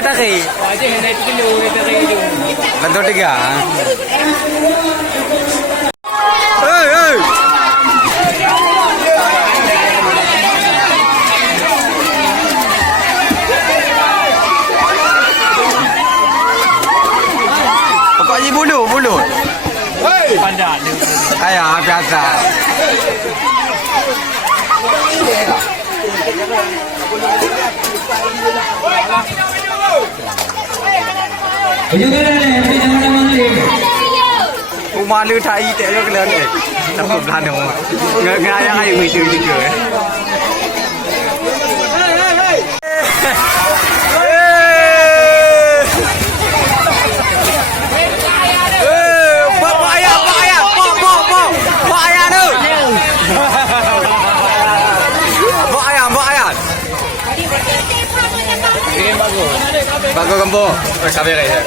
taki. Bentuk tiga. Hei, hei. Pokoknya bulu. Pandai. Ayah, biasa. Malu tak itu je kalian ni. Tak belan dong. Ngaya air itu juga. Bagus kampung. Sampai kaya.